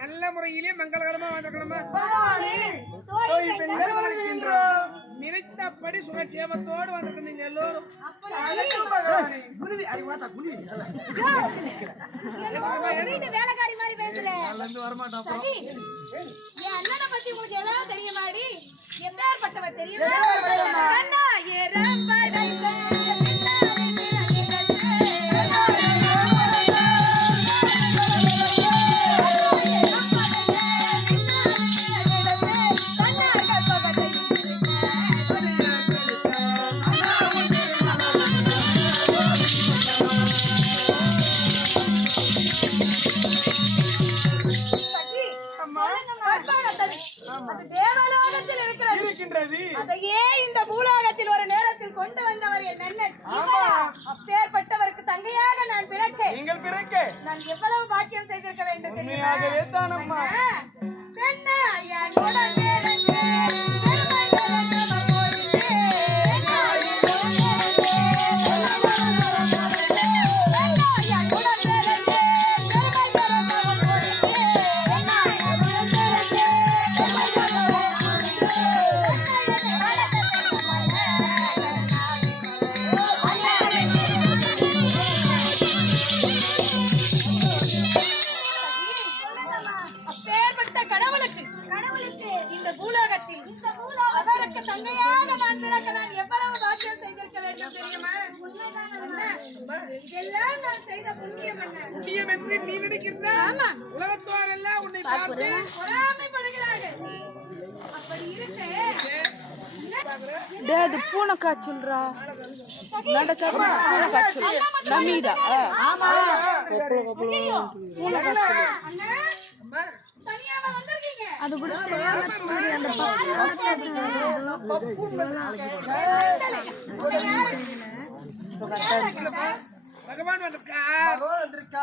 நல்ல முறையிலே மங்களகரமா வந்திருக்கணுமா? நினைத்தபடி சுகட்சேமத்தோடு வந்திருக்க நீங்க எல்லோரும் வேலைக்காரி மாதிரி பேசுறேன். அண்ணனை பத்தி உங்களுக்கு எல்லாம் தெரியுமாடி? எப்பேற்பட்டவர் தெரியுமா? அதையே இந்த பூலோகத்தில் ஒரு நேரத்தில் கொண்டு வந்தவர் என் அண்ணன். அப்பேற்பட்டவருக்கு தங்கையாக நான் பிறக்க நான் எவ்வளவு பாக்கியம் செய்திருக்க வேண்டும் தெரியுமா? பெண்ணே ஐயா உலகத்தோர் எல்லாம் உன்னை பார்த்து பொறாமைப்படுகிறார்கள். அப்படி அது பூனை காய்ச்சல்ரா நடக்க பூனை காய்ச்சல் நமீடா அது கூட பகவான் வந்திருக்கா.